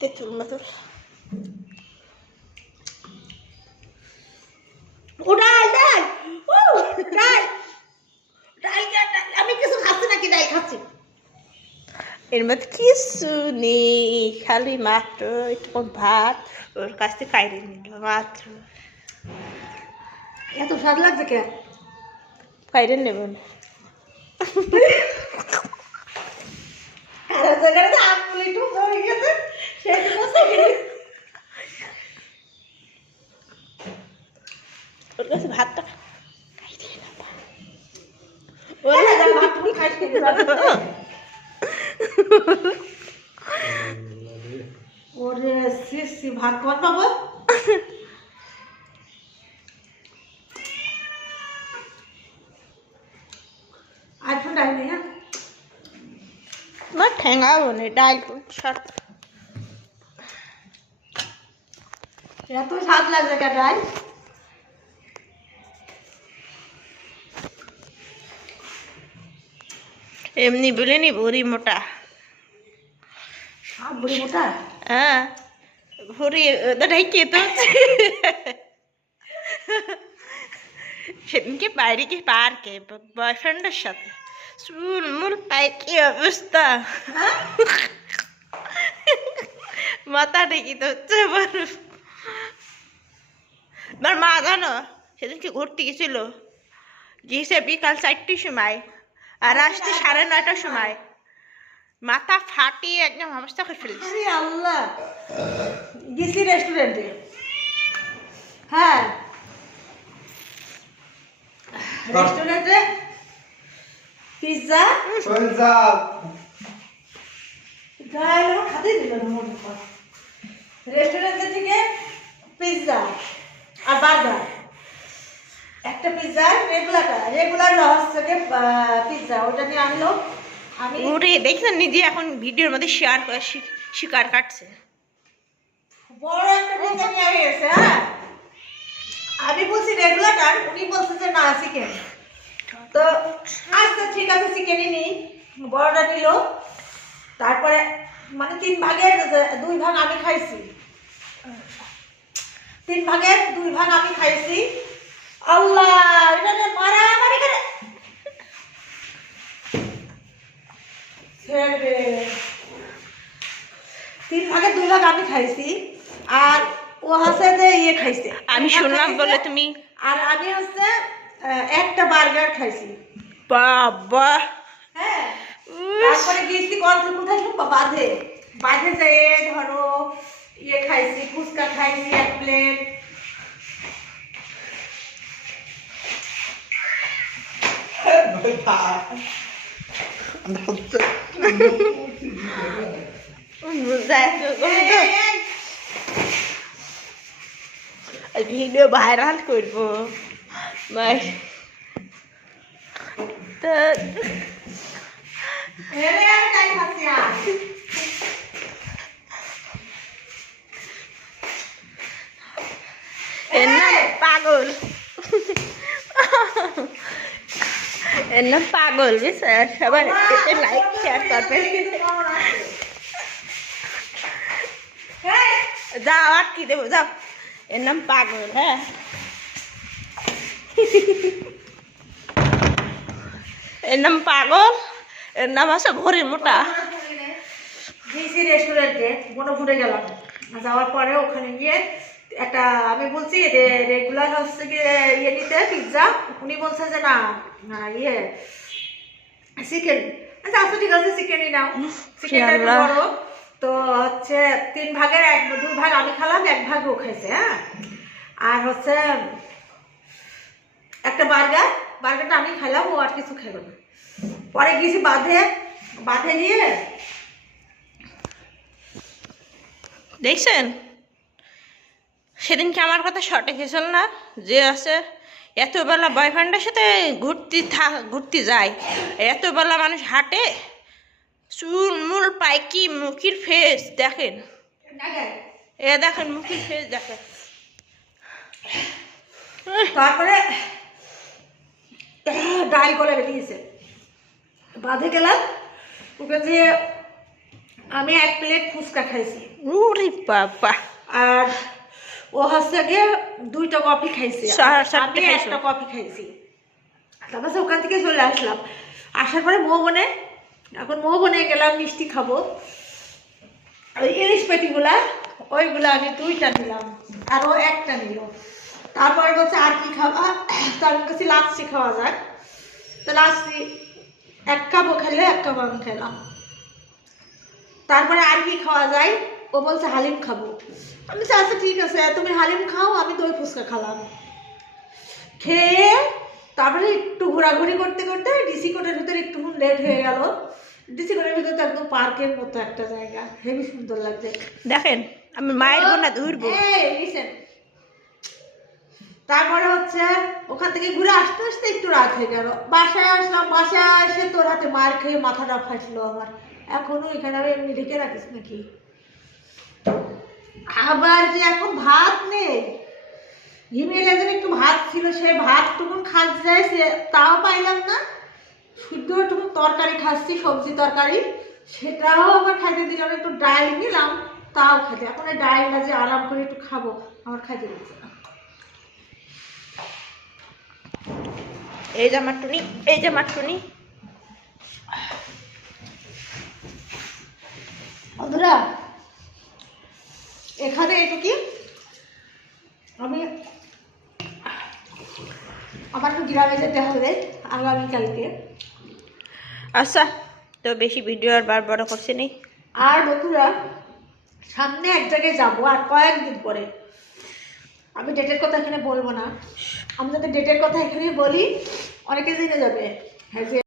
তেঁতুল মেতুল ডাল ডাল ডাল ডাল আমি কিছু খাচ্ছি নাকি ডাল খাচ্ছি এর মধ্যে কিছু নেই খালি মাত্র একটু ভাত ওর কাছ থেকে কাইরে নিল মাত্র এত স্বাদ লাগছে কে কাইরে নেব না কারো জায়গায় আঙুল একটু ধরে গেছে সেই ওর কাছে ভাতটা খাইতে না ভাত তুমি খাইতে ওরে সি ভাত কর পাবো আর ফোন ডাল নেই হ্যাঁ না ঠেঙ্গাবো না ডাল শর্ট এত স্বাদ লাগছে কে ডাল এমনি বলে নি ভুড়ি মোটা বুড়ি মোটা হ্যাঁ ভুড়ি ঢাইকে তো সেদিনকে বাইরে গিয়ে পার্কে বয়ফ্রেন্ডের সাথে চুল মুল পাই কি অবস্থা মাথা ঢেকে তো হচ্ছে আমার মা জানো সেদিনকে ঘুরতে গেছিল গিয়েছে বিকাল 4টের সময় আর আসছে 9:30টার সময় মাথা ফাটিয়ে একদম অবস্থা করে ফেলছে আরে আল্লাহ গেছি রেস্টুরেন্টে হ্যাঁ রেস্টুরেন্টে পিৎজা গায়ে খাতে দিল না মনে কর রেস্টুরেন্ট থেকে পিৎজা আর বার্গার একটা পিৎজা রেগুলার হচ্ছে পিৎজা ওটা নিয়ে আনলো আমি ওরে দেখছেন নিজে এখন ভিডিওর মধ্যে শেয়ার করে শিকার কাটছে বড় একটা পিৎজা নিয়ে আমি এসে হ্যাঁ আমি বলছি রেগুলার উনি বলছে যে না চিকেন তো আচ্ছা ঠিক আছে চিকেনই নিই বড়টা নিল তারপরে মানে 3 ভাগের 2 ভাগ আমি খাইছি 3 ভাগের 2 ভাগ আমি খাইছি আল্লাহ এটা মারামারি করে ছেড়ে 3 ভাগের 2 ভাগ আমি খাইছি আর ও হচ্ছে যে ইয়ে খাইছে আমি শুনলাম বলে তুমি আর আমি হচ্ছে একটা বার্গার খাইছি বাবা হ্যাঁ তারপরে গেছি কোথায় শুনবো বাঁধে যেয়ে ধরো ইয়ে খাইছি ফুচকা খাইছি 1 প্লেট ভিডিও ভাইরাল করবো তো এর নাম পাগল এর নাম পাগল বুঝছেন সবার এতে লাইক শেয়ার করবেন যাও আর কি দেবো যাও এর নাম পাগল হ্যাঁ এর নাম পাগল এর নাম আছে ভরি মোটা গেছি রেস্টুরেন্টে বনপুরে গেলাম যাওয়ার পরে ওখানে গিয়ে একটা আমি বলছি রেগুলার হচ্ছে গিয়ে ইয়ে নিতে পিৎজা উনি বলছে যে না ইয়ে চিকেন আচ্ছা ঠিক আছে চিকেনই নাও চিকেনটা একটু বড় তো হচ্ছে 3 ভাগের 2 ভাগ আমি খেলাম 1 ভাগ ও খাইছে হ্যাঁ আর হচ্ছে একটা বার্গারটা আমি খেলাম ও আর কিছু খেলো না পরে গেছি বাঁধে নিয়ে দেখছেন সেদিনকে আমার কথা শর্টে গেছিল না যে আছে এতবেলা বয়ফ্রেন্ডের সাথে ঘুরতে যায় এতবেলা মানুষ হাঁটে চুল মুল পাইকি মুখির ফেস দেখেন দেখেন মুখির ফেস দেখেন তারপরে ডাল করে বেরিয়েছে বাঁধে গেলাম ওকে যে আমি 1 প্লেট ফুচকা খাইছি। ওরে বাবা, আর ও হচ্ছে গিয়ে 2টা কফি খাইছে, চারটে আমি খাইছো। 1টা কফি খাইছি। তারপর ওখান থেকে চলে আসলাম, আসার পরে মৌবনে, এখন মৌবনে গেলাম মিষ্টি খাবো। ওই ইলিশ পেটিগুলা ওইগুলা আমি 2টা নিলাম, আর ও 1টা নিল। তারপরে বলছে আর কি খাবা, তার কাছে লাচ্ছি খাওয়া যায়, তো লাচ্ছি 1 কাপও খেলে 1 কাপ আমি খেলাম। তারপরে আর কি খাওয়া যায়, ও বলছে হালিম খাবো। আমি বলছি আচ্ছা ঠিক আছে, তুমি হালিম খাও, আমি দই ফুচকা খেলাম। খেয়ে তারপরে একটু ঘোরাঘুরি করতে করতে ডিসি কোর্টের ভিতরে একটু লেট হয়ে গেল। ডিসি কোর্টের ভিতরে তো একদম পার্কের মতো একটা জায়গা, হেবি সুন্দর লাগছে। দেখেন আমি মায়ের বোনা ধরবো। তারপরে হচ্ছে ওখান থেকে ঘুরে আসতে আসতে একটু রাত হয়ে গেল, বাসায় আসলাম। বাসায় এসে তোর হাতে মার খেয়ে মাথাটা ফাটলো আমার, এখনো এখানে আমি এমনি রেখে রাখিস নাকি। আবার যে এখন ভাত নেই, হিমেলে যেন একটু ভাত ছিল, সে ভাত টুকুন খাস যায়, সে তাও পাইলাম না। শুদ্ধ টুকুন তরকারি খাচ্ছি, সবজি তরকারি, সেটাও আমার খাইতে দিলাম। একটু ডাল নিলাম, তাও খাইতে, এখন এই ডালটা যে আরাম করে একটু খাবো, আমার খাইতে দিচ্ছে না। এই যে আমার টুনি, এই যে আমার টুনি। বন্ধুরা এখানে এটুকি, আমি আমার তো গ্রামে যেতে হবে আগামীকালকে। আচ্ছা, তো বেশি ভিডিও আর বার বড় করছে নেই। আর বন্ধুরা সামনে এক জায়গায় যাবো আর কয়েকদিন পরে, আমি ডেটের কথা এখানে বলবো না। আমি যদি ডেটের কথা এখানে বলি অনেকে জেনে যাবে, হ্যাঁ যে